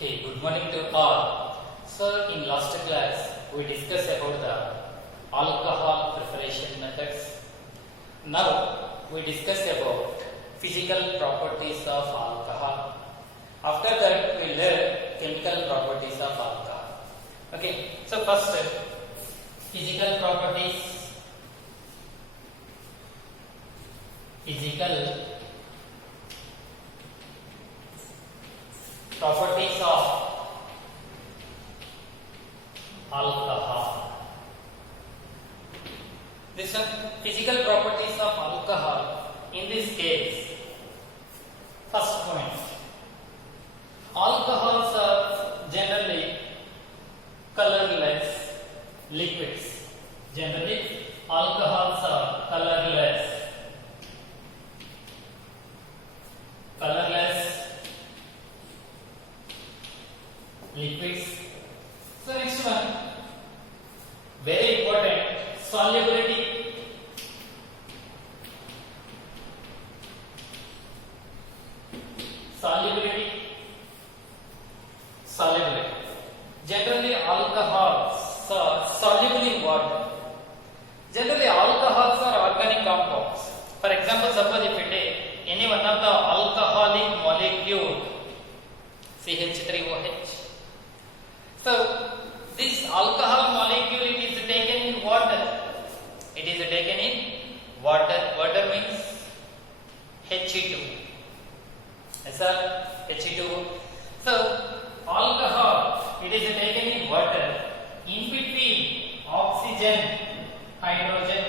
Okay, good morning to all. So, in last class, we discussed about the alcohol preparation methods. Now, we discussed about physical properties of alcohol. After that, we learn chemical properties of alcohol. Okay, so first, physical properties. Physical properties of alcohol. This one, physical properties of alcohol. In this case, first point, alcohols are generally colorless liquids. Generally, alcohols are colorless liquids. So next one, very important, solubility. Solubility. Generally, alcohols are soluble in water. Generally, alcohols are organic compounds. For example, suppose if you take any one of the alcoholic molecule, CH3OH. So, this alcohol molecule it is taken in water. It is taken in water. Water means He2. Yes, sir. He2O. So, alcohol it is taken in water. In between oxygen, hydrogen.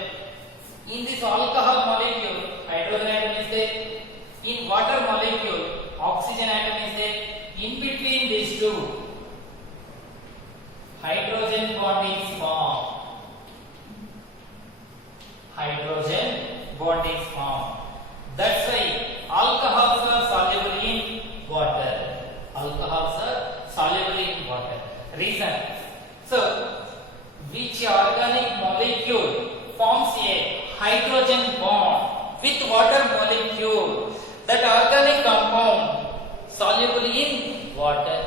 In this alcohol molecule, hydrogen atom is there. In water molecule, oxygen atom is there. In between these two, hydrogen bond is formed. That's why alcohols are soluble in water. Reason. So, which organic molecule forms a hydrogen bond with water molecule? That organic compound soluble in water.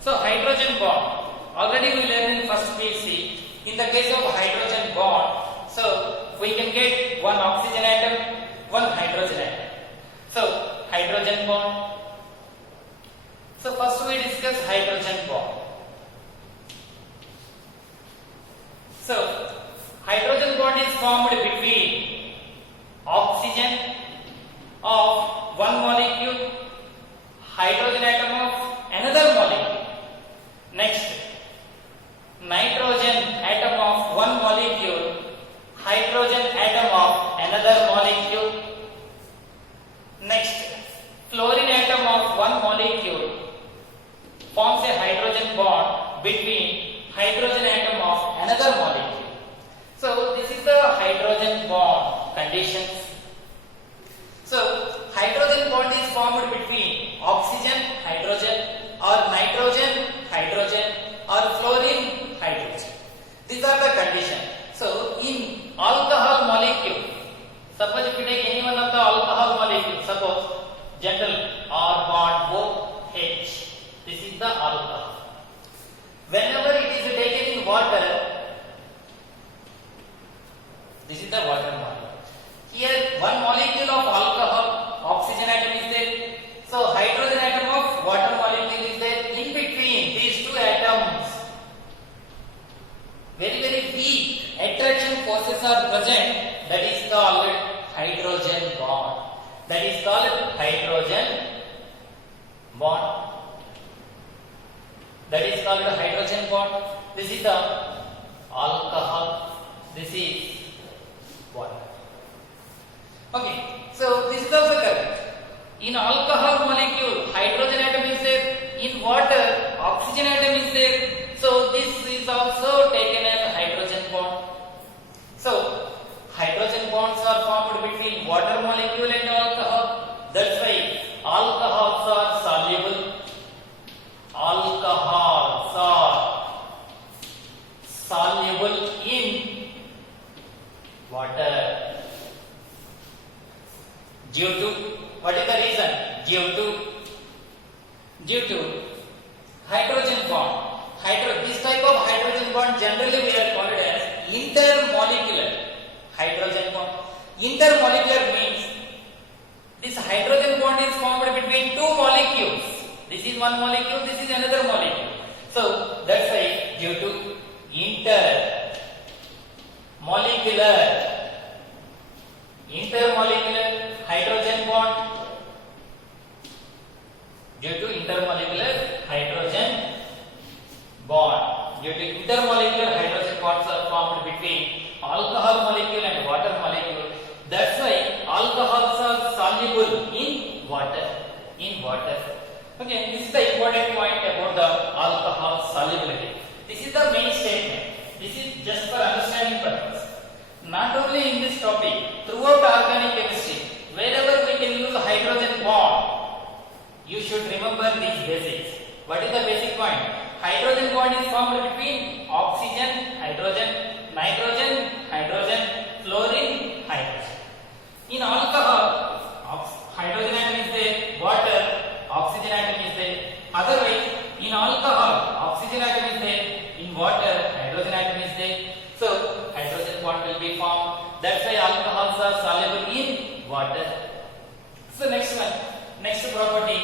So, hydrogen bond. Already we learned in first PC, in the case of hydrogen bond, so we can get one oxygen atom, one hydrogen atom. So, hydrogen bond. So, first we discuss hydrogen bond. So, hydrogen bond is formed between oxygen of one molecule, hydrogen atom of another molecule. Next, nitrogen atom of one molecule, hydrogen atom of another molecule. Next, fluorine atom of one molecule forms a hydrogen bond between hydrogen atom of another molecule. So, this is the hydrogen bond conditions. So, hydrogen bond is formed between oxygen, hydrogen, or nitrogen, hydrogen, or fluorine, hydrogen. These are the conditions. So, in alcohol molecule, suppose if you take any one of the alcohol molecule, suppose general R bond OH, this is the alcohol. Whenever it is taken in water, this is the water molecule. Here, one molecule of alcohol, oxygen atom is there. So, hydrogen atom of water molecule is there. In between these two atoms, very weak attraction forces are present. That is called hydrogen bond. This is the alcohol. This is water. Okay. So this is also correct. In alcohol molecule, hydrogen atom is there. In water, oxygen atom is there. So this is also taken as hydrogen bond. So hydrogen bonds are formed between water molecule and alcohol. That's why alcohols are soluble. In water. Due to, what is the reason? Due to hydrogen bond. This type of hydrogen bond generally we are called as intermolecular hydrogen bond. Intermolecular means this hydrogen bond is formed between two molecules. This is one molecule, this is another molecule. So that's why due to intermolecular hydrogen bond, due to intermolecular hydrogen bonds are formed between alcohol molecule and water molecule. That's why alcohols are soluble in water. Okay, this is the important point about the alcohol solubility. This is the main statement. This is just for understanding purpose. Not only in this topic, throughout organic chemistry, wherever we can use hydrogen bond, you should remember these basics. What is the basic point? Hydrogen bond is formed between oxygen, hydrogen, nitrogen, hydrogen, fluorine, hydrogen. In alcohol, hydrogen atom is there, water, oxygen atom is there. Otherwise, in alcohol, oxygen atom is there, in water, hydrogen atom is there. So, hydrogen bond will be formed. That's why alcohols are soluble in water. So, next property,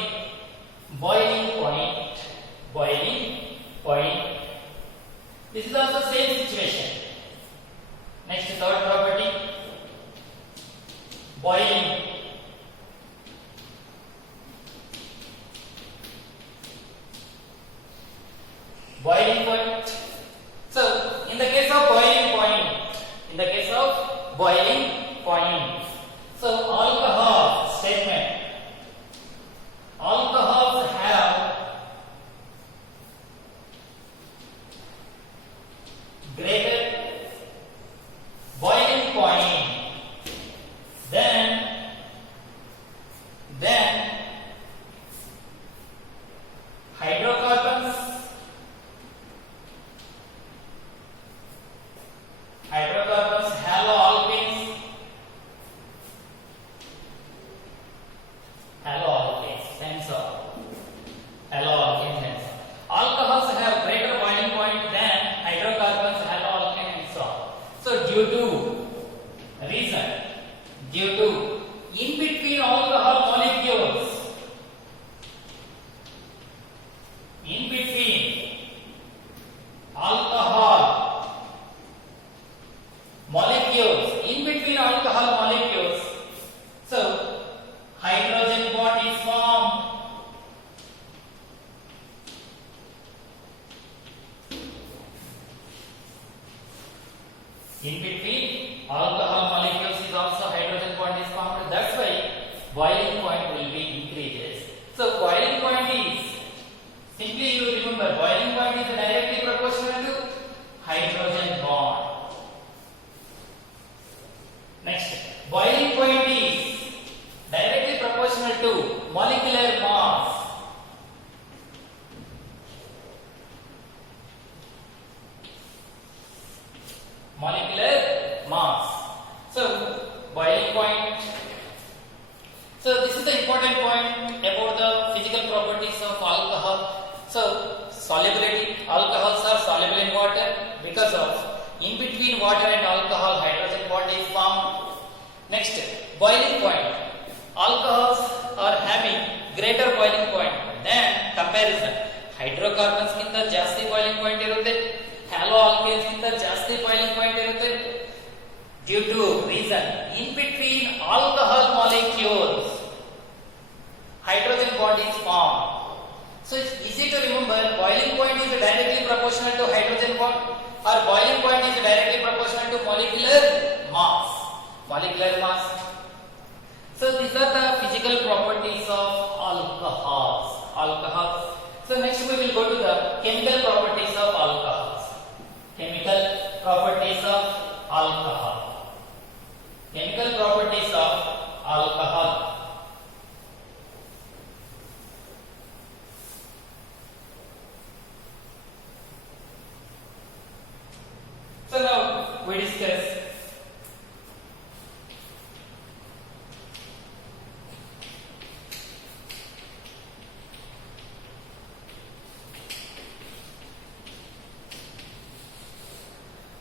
boiling point. This is also same situation. Next, third property, boiling point. So, in the case of boiling point, so alcohol statement. Alcohols have greater boiling point than hydrocarbons, haloalkanes, hence haloalkanes. Alcohols have greater boiling point than hydrocarbons, haloalkane, and so on. So due to in between alcohol molecules, so hydrogen bond is formed. In between alcohol molecules is also hydrogen bond is formed. That's why boiling point will be increases. So boiling point is, simply you remember, boiling point is directly proportional to hydrogen bond. Next, boiling point is directly proportional to molecular mass. So boiling point. So this is the important point about the physical properties of alcohol. So solubility, alcohols are soluble in water because of in between water and alcohol hydrogen bond is formed. Next, boiling point. Alcohols are having greater boiling point than comparison. Hydrocarbons ಗಿಂತ ಜಾಸ್ತಿ boiling point ಇರುತ್ತೆ, haloalkanes ಗಿಂತ ಜಾಸ್ತಿ boiling point ಇರುತ್ತೆ. Due to reason, in between alcohol molecules, hydrogen bond is formed. So it's easy to remember, boiling point is directly proportional to hydrogen bond, or boiling point is directly proportional to molecular mass. So these are the physical properties of alcohols. So next we will go to the chemical properties of alcohols. Chemical properties of alcohol. So now we discuss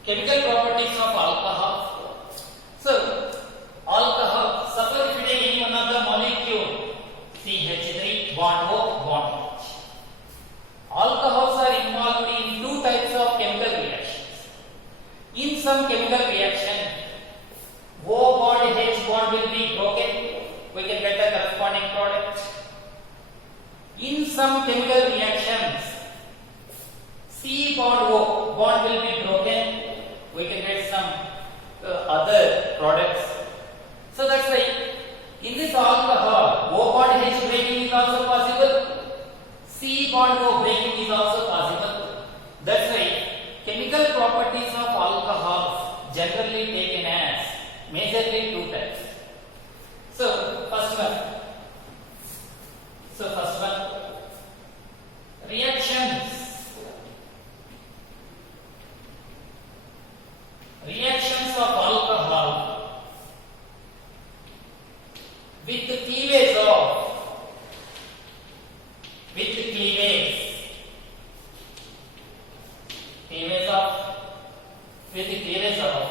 Chemical properties of alcohol. So, alcohol, suppose if you take any one of the molecule, CH3, bond O, bond H. Alcohols are involved in two types of chemical reactions. In some chemical reaction, O bond H bond will be broken. We can get the corresponding product. In some chemical reactions, C bond O bond will be broken. We can get some other products. So that's why in this alcohol, O bond H breaking is also possible. C bond O breaking is also possible. That's why chemical properties of alcohols generally taken as majorly two types. So first one. Reactions. Reactions of alcohol with cleavage of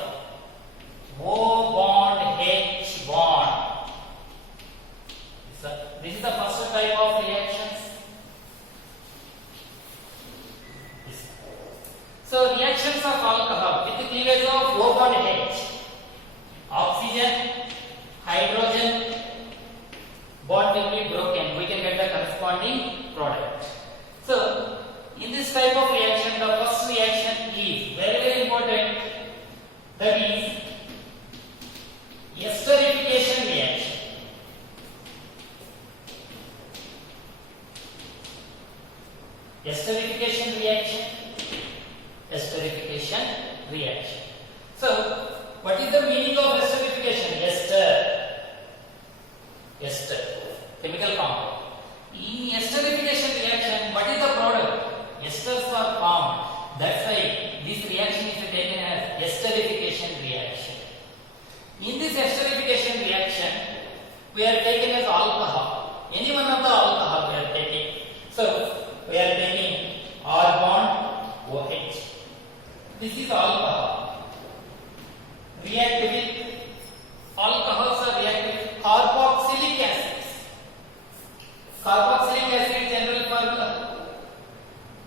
O bond H bond. This is the first type of reactions. So reactions of alcohol with the cleavage of O bond H, oxygen, hydrogen bond will be broken. We can get the corresponding product. So in this type of reaction, the first reaction is very important. That is esterification reaction. Esterification reaction. So, what is the meaning of esterification? Ester, chemical compound. In esterification reaction, what is the product? Esters are formed. That's why this reaction is taken as esterification reaction. In this esterification reaction, we are taking as alcohol. Any one of the alcohol we are taking. So, we are taking R bond OH. This is alcohol. React with alcohols are react with carboxylic acids. Carboxylic acid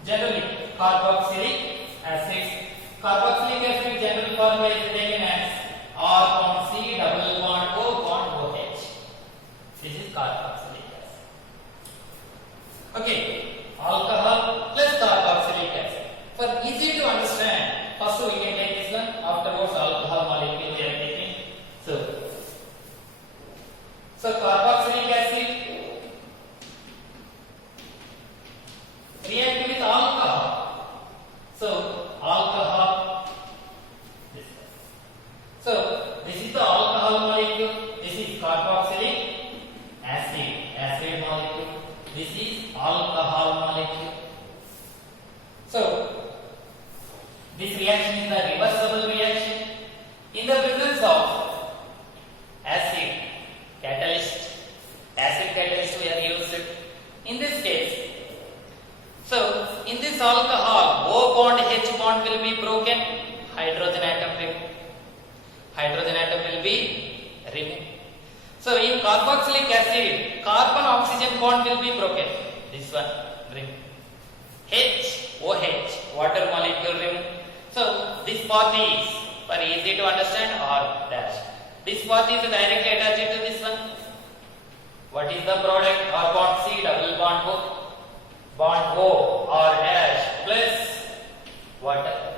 generally carboxylic acids. Carboxylic acid general formula is taken as R bond C double bond O bond OH. This is carboxylic acid. Okay. Alcohol plus carboxylic acid. For easy to understand, first we can take this one, afterwards alcohol molecule we are taking. So carboxylic acid react with alcohol. So alcohol. So this is the alcohol molecule. This is carboxylic acid molecule. This is alcohol molecule. So this reaction is a reversible reaction. In the presence of acid catalyst we are used. In this case, so in this alcohol, O bond H bond will be broken. Hydrogen atom will be removed. So in carboxylic acid, carbon oxygen bond will be broken. This one removed. OH, water molecule removed. So this part is, for easy to understand, R dash. This part is directly attached to this one. What is the product? R bond C double bond O. Bond O R dash plus water.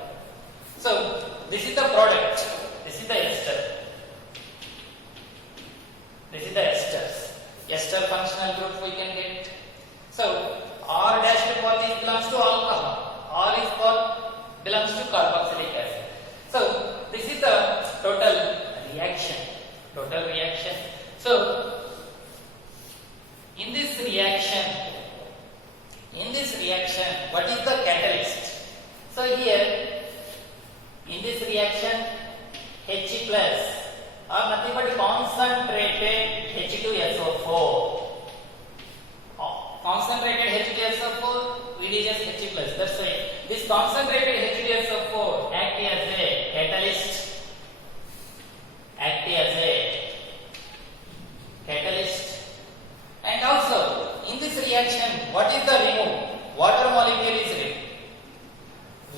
So this is the product. This is the ester. This is the esters. Ester functional group we can get. So R dash part belongs to alcohol. R is for belongs to carboxylic acid. So this is the total reaction. So in this reaction, what is the catalyst? So here, in this reaction, H plus are nothing but concentrated H2SO4. Concentrated H2SO4 we reages H plus. That's why this concentrated H2SO4 act as a catalyst. And also in this reaction, what is the remove? Water molecule is removed.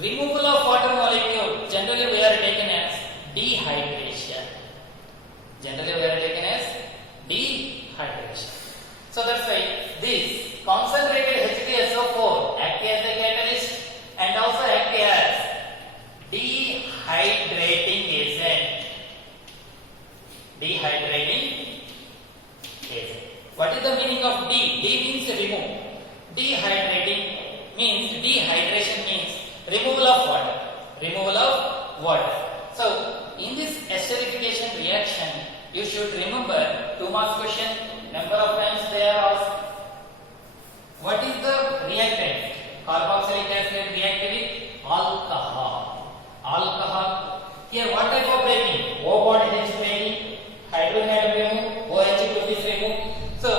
Removal of water molecule generally we are taken as dehydration. So that's why this concentrated H2SO4 act as a catalyst and also act as dehydrating agent. What is the meaning of D? D means remove. Dehydrating means dehydration means removal of water. So in this esterification reaction, you should remember 2 marks question. Number of times they are asked. What is the reactant? Carboxylic acid reacted with alcohol. Here what type of breaking? O bond H breaking, hydrogen atom remove, OH group is removed. So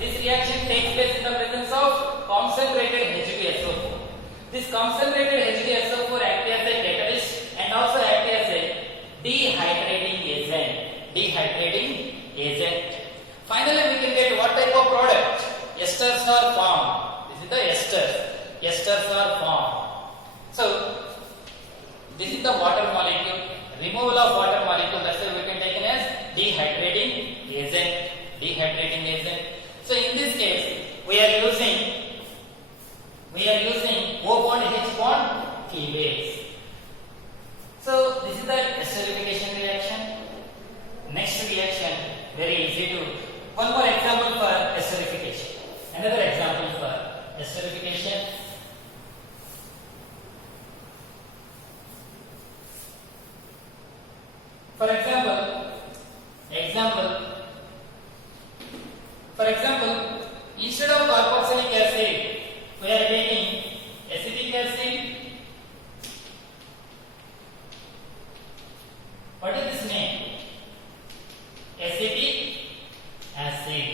this reaction takes place in the presence of concentrated H2SO4. This concentrated H2SO4 acts as a catalyst and also acts as a dehydrating agent. Finally, we can get what type of product? Esters are formed. This is the esters. Esters are formed. So this is the water molecule. Removal of water molecule. That's why we can take it as dehydrating agent. So in this case, we are using O bond H bond cleavage. So this is the esterification reaction. Next reaction, very easy to. One more example for esterification. Another example for esterification. For example, instead of carboxylic acid, we are taking acetic acid. What is this name? Acetic acid.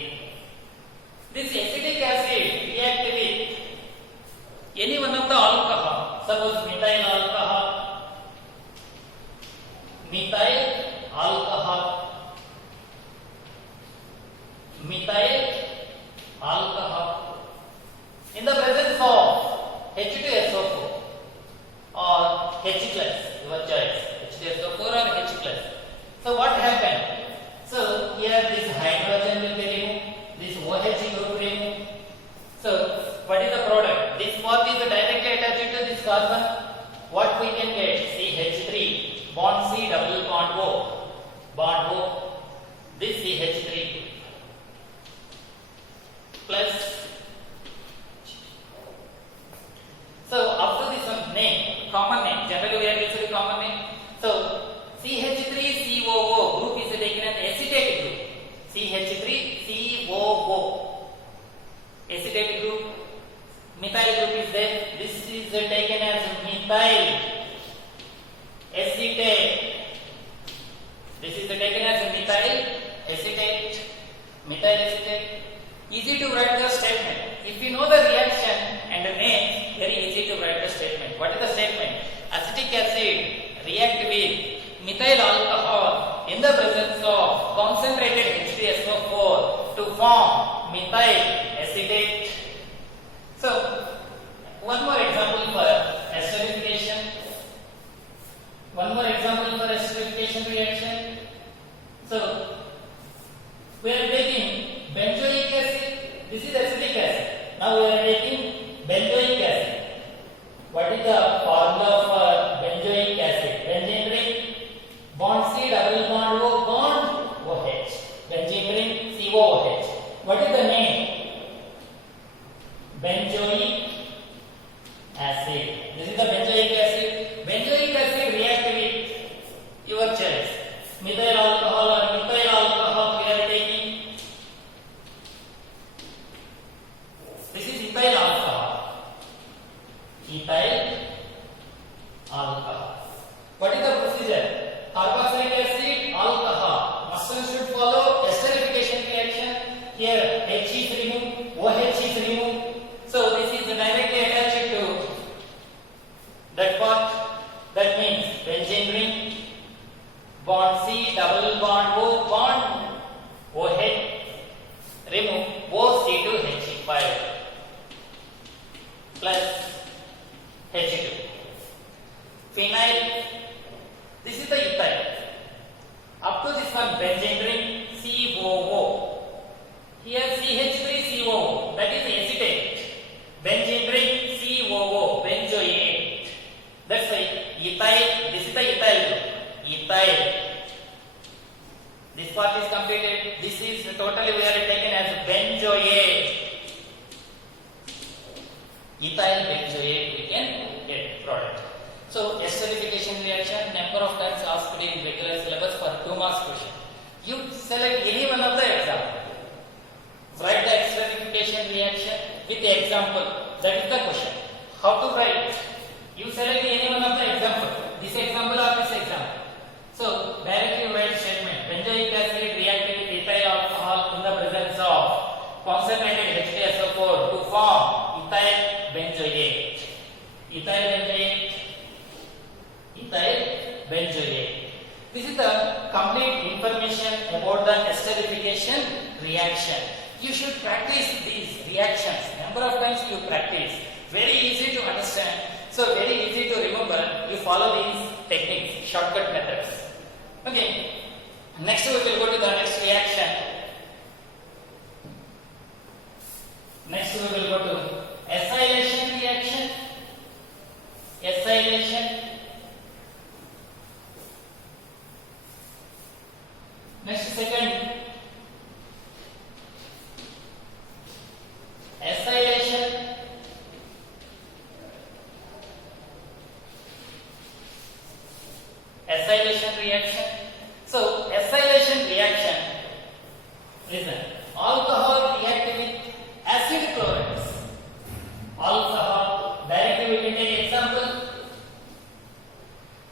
This acetic acid react with any one of the alcohol. Suppose methyl alcohol in the presence of H2SO4 or H plus, your choice, H2SO4 or H plus. So what happened? So here this hydrogen will be removed, this OH group removed. So what is the product? This path is directly attached to this carbon. What we can get? CH3 bond C double bond O. This CH3 plus. So after this one name, common name. Generally we are using common name. So CH3COO group is taken as acetate group. CH3COO acetate group. Methyl group is there. This is taken as methyl acetate. This is taken as methyl acetate. Easy to write the statement. If you know the reaction and the name, very easy to write the statement. What is the statement? Acetic acid react with methyl alcohol in the presence of concentrated H2SO4 to form methyl acetate. So, one more example for esterification. Reaction. So, we are taking benzoic acid. This is acetic acid. Now we are taking benzoic acid. What is the formula for benzoic acid? Benzene ring, bond C double bond O bond OH. Benzene ring COOH. What is the name? Benzoic acid. This is the benzoic acid. Benzoic acid react with your choice. Methyl alcohol or methyl alcohol we are taking. This is ethyl alcohol. What is the procedure? Carboxylic acid, alcohol. Must and should follow esterification reaction. Here bond C, double bond O, bond OH, remove OC2H5 plus H2. Phenyl, this is the ethyl. Up to this one, benzene ring, COO. Here CH3COO, that is acetate. Benzene ring, COO, benzoate. That's why ethyl, this is the ethyl group. Ethyl. This part is completed. This is totally we are taken as benzoate. Ethyl benzoate we can get product. So esterification reaction, number of times asked in regular syllabus for 2 marks question. You select any one of the example. Write the esterification reaction with the example. That is the question. How to write? You select any one of the example. This example or this example. So directly write statement. Benzoic acid reacted with ethyl alcohol in the presence of concentrated H2SO4 to form ethyl benzoate. Ethyl benzoate. Ethyl benzoate. This is the complete information about the esterification reaction. You should practice these reactions. Number of times you practice. Very easy to understand. So very easy to remember. You follow these techniques, shortcut methods. Okay. Next we will go to the next reaction. Next we will go to acylation reaction. Acylation. Next second. Acylation. Acylation reaction. So acylation reaction, listen, alcohol react with acid chlorides. Alcohol, directly we can take example.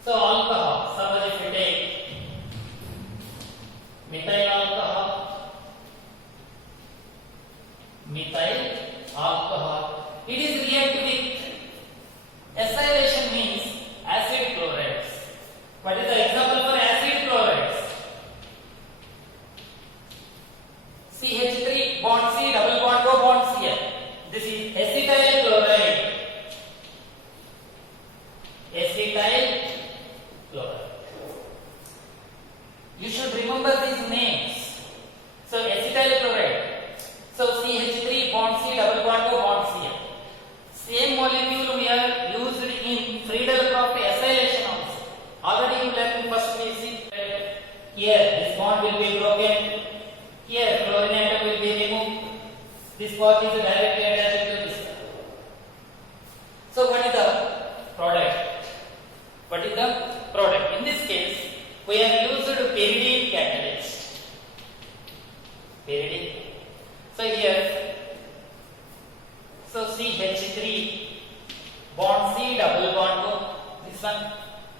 So alcohol, suppose if we take methyl alcohol, it is react with acylation means acid chlorides. What is the example for acid chlorides? CH3 bond C, double bond O, bond Cl. This is acetyl chloride. Acetyl chloride. You should remember these names. So acetyl chloride. So CH3 bond C, double bond O, bond Cl. Same molecule we are used in Friedel-Crafts acylation also. Already you learned in first basic. Here this bond will be broken. Here chlorine atom will be removed. This part is directly attached to this. So what is the product? What is the product? In this case, we have used pyridine catalyst. Pyridine. So here, so CH3 bond C, double bond O. This one.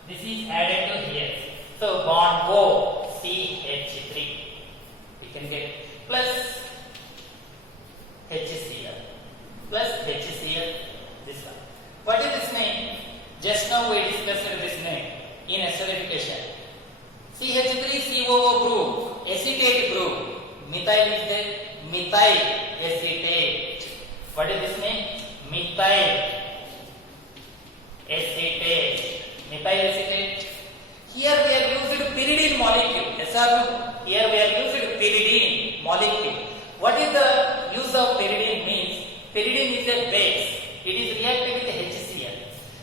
This is added to here. So bond O, CH3. We can get plus HCl. Plus HCl. This one. What is this name? Just now we discussed this name in esterification. CH3COO group, acetate group. Methyl is there. Methyl acetate. What is this name? Methyl acetate. Methyl acetate. Here we have used pyridine molecule. Here we have used pyridine molecule. What is the use of pyridine means? Pyridine is a base. It is reacted with HCl.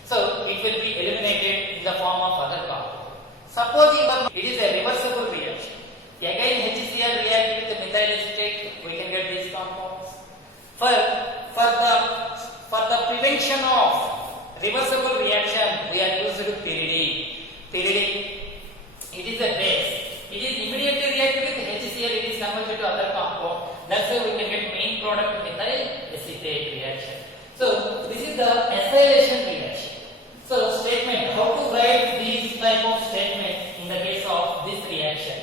So it will be eliminated in the form of other compound. Suppose it is a reversible reaction. Again HCl react with methyl acetate. We can get these compounds. For the prevention of reversible reaction, we are used pyridine. Pyridine, it is a base. It is immediately reacted with HCl. It is converted to other compound. That's why we can get main product methyl acetate reaction. So this is the acylation reaction. So statement, how to write these type of statements in the case of this reaction.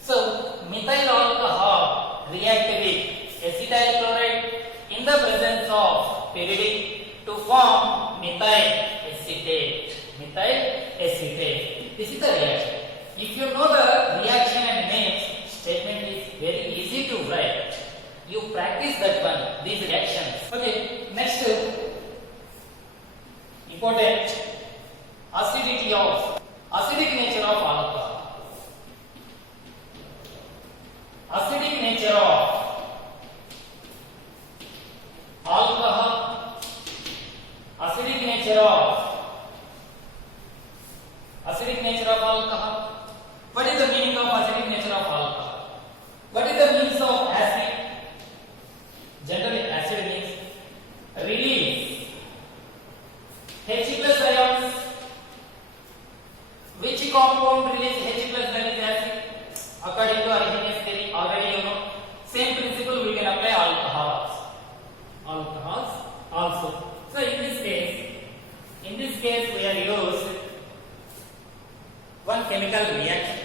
So methyl alcohol react with acetyl chloride in the presence of pyridine to form methyl acetate. Methyl acetate. This is the reaction. if you know the reaction and names, statement is very easy to write. You practice that one, these reactions. Okay, next important acidic nature of alcohol. Acidic nature of alcohol. Acidic nature of alcohol. What is the meaning of acidic nature of alcohol? What is the meaning of acid? Generally, acid means release H plus ions. Which compound release H plus, that is acid? According to Arrhenius theory, already you know. Same principle we can apply alcohols. Alcohols also. So in this case we have used one chemical reaction.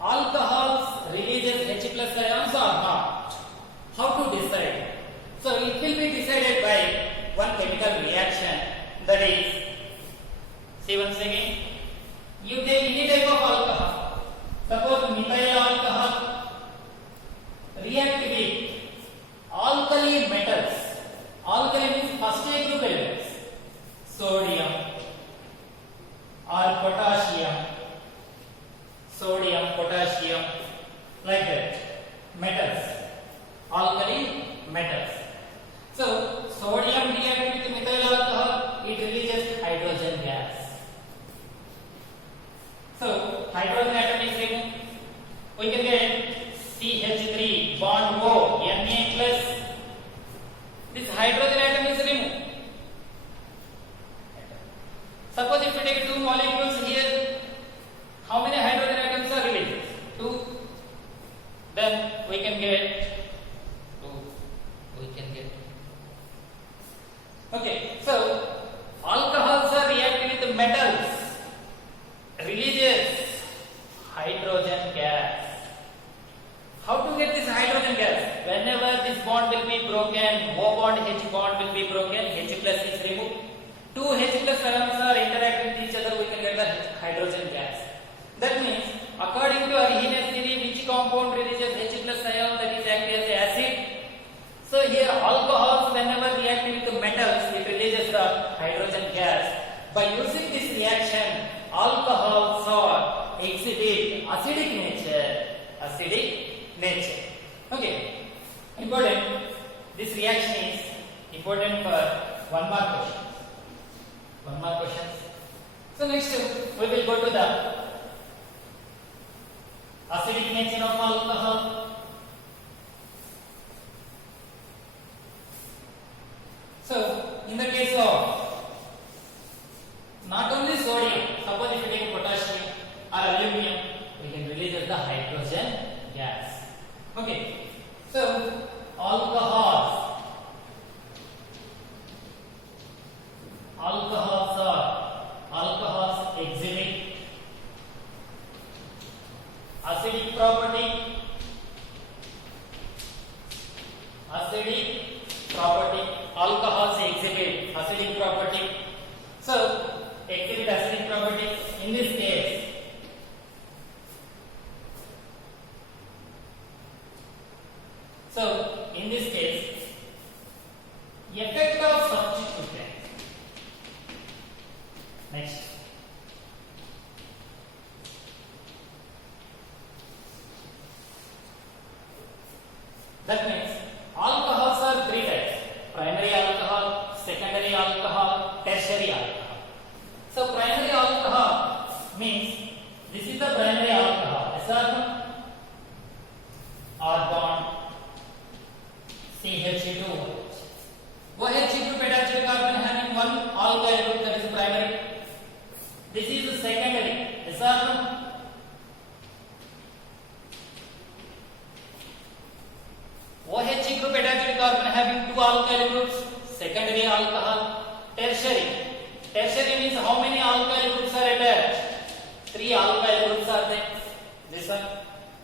Alcohols releases H plus ions or not? How to decide? So it will be decided by one chemical reaction, that is, see once again, you take any type of alcohol. Suppose methyl alcohol react with alkali metals. Alkali means first group elements, sodium or potassium, like that, metals, alkali metals. So sodium react with methyl alcohol, it releases hydrogen gas. So hydrogen atom is removed. We can get CH3 bond O, Na plus. This hydrogen atom is removed. Suppose if we take two molecules here, how many hydrogen atoms are released? 2. Then we can get 2. Okay, so alcohols are reacting with metals, releases hydrogen gas. How to get this hydrogen gas? Whenever this bond will be broken, O bond H bond will be broken, H plus is removed. 2 H plus ions are interacting with each other, we can get the hydrogen gas. That means, according to Arrhenius theory, which compound releases H plus ion, that is act as acid? So here alcohols, whenever reacting with the metals, it releases the hydrogen gas. By using this reaction, alcohols are exhibit acidic nature. Okay, important. This reaction is important for one more question. So next we will go to the acidic nature of alcohol. So in the case of not only sodium, suppose if you take potassium or aluminum, we can release the hydrogen gas. Okay, so alcohols exhibit acidic property. Alcohols exhibit acidic property. So exhibit acidic property. In this case, effect of substituent. Next. That means alcohols are 3 types: primary alcohol, secondary alcohol, tertiary alcohol. So primary alcohol means this is the primary alcohol. SR1 R bond CH2OH. OH group attached carbon having one alkyl group, that is primary. This is the secondary. SR1 OH group attached carbon having two alkyl groups, secondary alcohol. Tertiary means how many alkyl groups are attached? 3 alkyl groups are there. This one.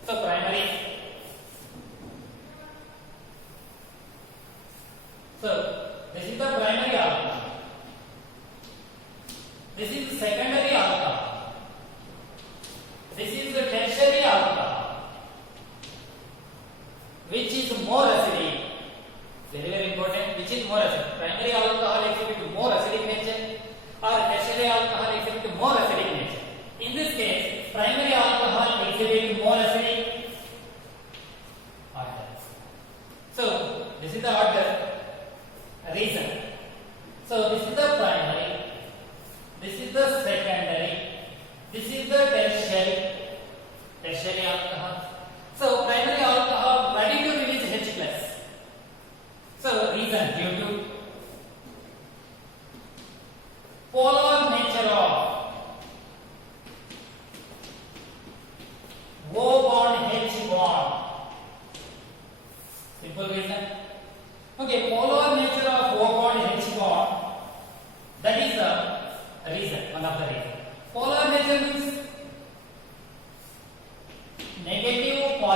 So primary. So this is the primary alcohol. This is the secondary alcohol. This is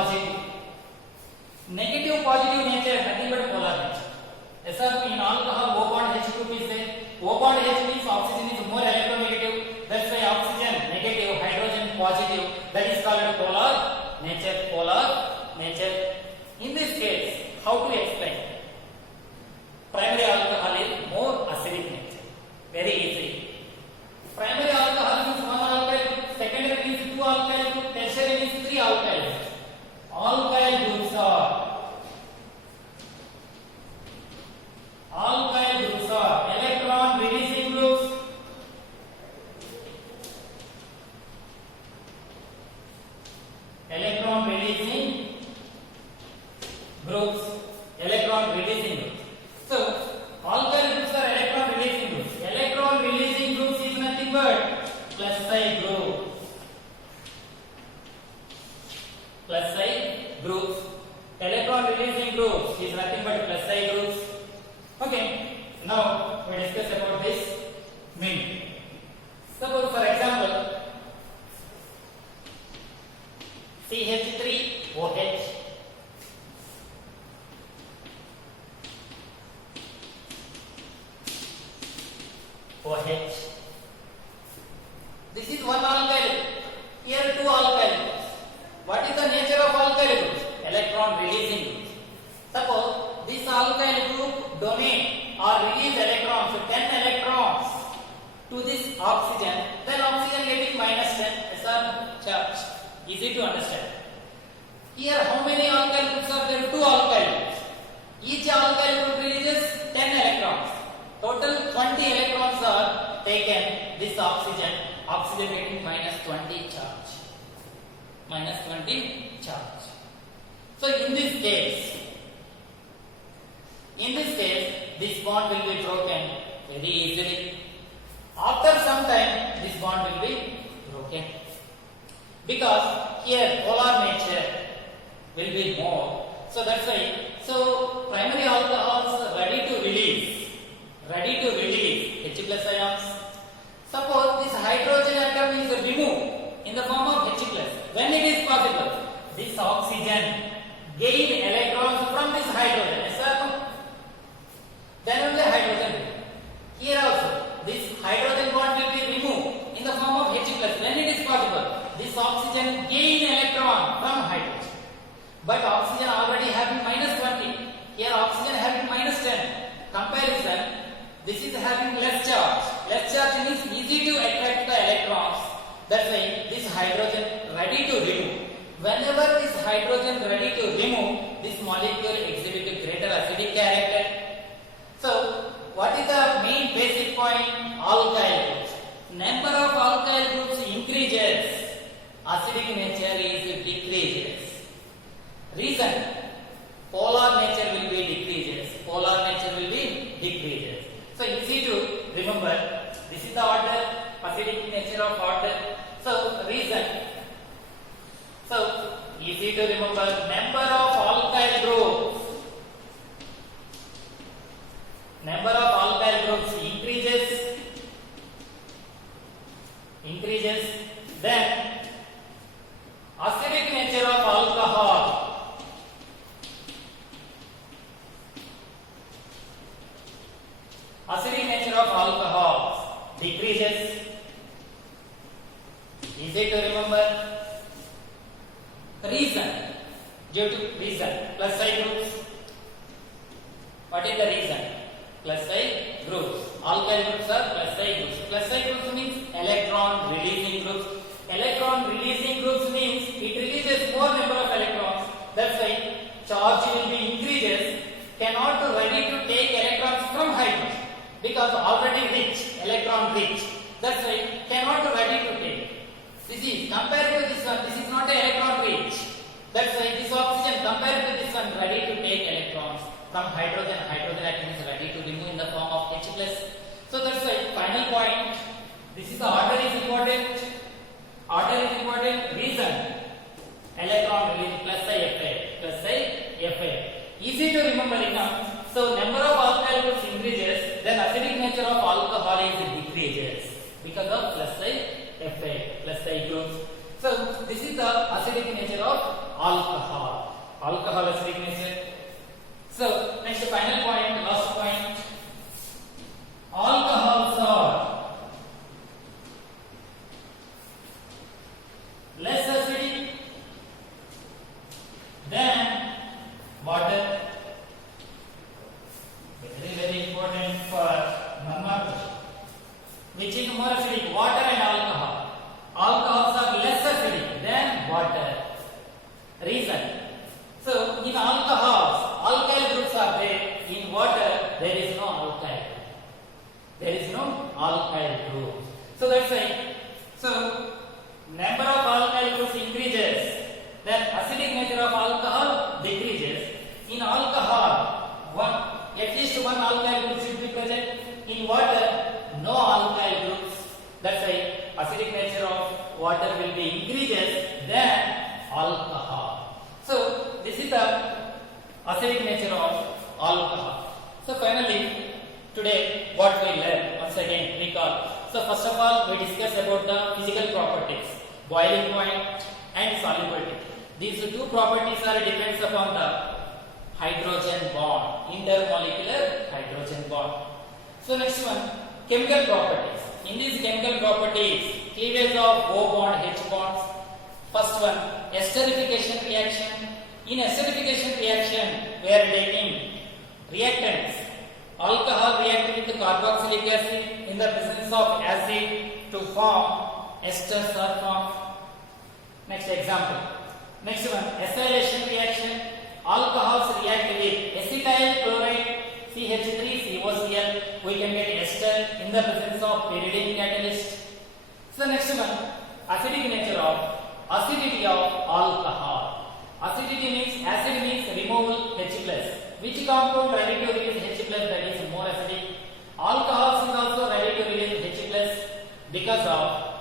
positive. Negative positive nature, nothing but polar nature. ऐसा in alcohol O bond H group is there. O bond H means oxygen is more electronegative. That's why oxygen negative, hydrogen positive. That is called polar nature. Polar nature. In this case, how to explain? Primary alcohol is more acidic nature. Very easy. Primary alcohol means one alkyl, secondary means two alkyl, tertiary means three alkyl. Alkyl groups are electron releasing groups. Electron releasing groups. Electron releasing groups. So, alkyl groups are electron releasing groups. Electron releasing groups is nothing but plus side group. Plus side groups. Electron releasing groups is nothing but plus side groups. Okay. Now we discuss about this mean. Suppose for example CH3OH OH. This is one alkyl. Here two alkyl. What is the nature of alkyl groups? Electron releasing groups. Suppose this alkyl group donate or release electrons, so 10 electrons to this oxygen, then oxygen getting minus 10 as a charge. Easy to understand. Here how many alkyl groups are there? Two alkyl groups. Each alkyl group releases 10 electrons. Total 20 electrons are taken this oxygen. Oxygen getting minus 20 charge. Minus 20 charge. So in this case, this bond will be broken very easily. After some time, this bond will be broken. Because here polar nature will be more. So that's why. So primary alcohols are ready to release H plus ions. Suppose this hydrogen atom is removed in the form of H plus. When it is possible, this oxygen gain electrons from this hydrogen. Yes, sir? Then only hydrogen. Here also, this hydrogen bond will be removed in the form of H plus. When it is possible, this oxygen gain electron from hydrogen. But oxygen already having minus 20. Here oxygen having minus 10. Comparison, this is having less charge. Less charge means easy to attract the electrons. That's why this hydrogen ready to remove. Whenever this hydrogen ready to remove, this molecule exhibit a greater acidic character. So, what is the main basic point? Alkyl groups. Number of alkyl groups increases. Acidic nature is decreases. Reason? Polar nature will be decreases. Polar nature will be decreases. So, easy to remember. This is the order. Acidic nature of order. So, reason. So, easy to remember. Number of alkyl groups. Number of alkyl groups increases. Then, acidic nature of alcohol. Acidic nature of alcohol decreases. Easy to remember. Reason. Due to reason. Plus side groups. What is the reason? Plus side groups. Alkyl groups are plus side groups. Plus side groups means electron releasing groups. Electron releasing groups means it releases more number of electrons. That's why charge will be increases. Cannot ready to take electrons from hydrogen because already rich, electron rich. That's why cannot ready to take. This is compared to this one. This is not an electron rich. That's why this oxygen compared to this one ready to take electrons from hydrogen. Hydrogen atom is ready to remove in the form of H plus. So that's why final point. This is the order is important. Order is important. Reason. Electron release plus Fa. Easy to remember enough. So number of alkyl groups increases, then acidic nature of alcohol is decreases because of plus Fa, plus groups. So this is the acidic nature of alcohol. Alcohol acidic nature. So next final point, last point. Alcohols are less acidic than water. Very important for number. Which is more acidic, water and alcohol? Alcohols are less acidic than water. Reason. So in alcohols, alkyl groups are there. In water, there is no alkyl. There is no alkyl group. So that's why. So number of alkyl groups increases, then acidic nature of alcohol decreases. In alcohol, at least one alkyl group should be present. In water, no alkyl groups. That's why acidic nature of water will be increases than alcohol. So this is the acidic nature of alcohol. So finally, today what we learn, once again recall. So first of all, we discuss about the physical properties, boiling point and solubility. These two properties are depends upon the hydrogen bond, intermolecular hydrogen bond. So next one, chemical properties. In these chemical properties, cleavage of O bond, H bonds. First one, esterification reaction. In esterification reaction, we are taking reactants. Alcohol react with carboxylic acid in the presence of acid to form esters are formed. Next example. Next one, acylation reaction. Alcohols react with acetyl chloride, CH3COCl. We can get ester in the presence of pyridine catalyst. So next one, acidic nature of acidity of alcohol. Acidity means acid means removal H plus. Which compound ready to release H plus, that is more acidic? Alcohols is also ready to release H plus because of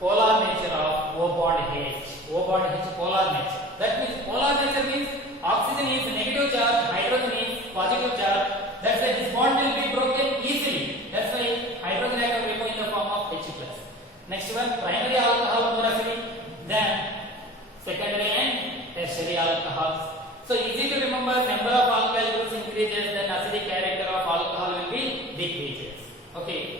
polar nature of O bond H. O bond H polar nature. That means polar nature means oxygen is negative charge, hydrogen is positive charge. That's why this bond will be broken easily. That's why hydrogen atom will be in the form of H plus. Next one, primary alcohol more acidic than secondary and tertiary alcohols. So easy to remember, number of alkyl groups increases, then acidic character of alcohol will be decreases. Okay.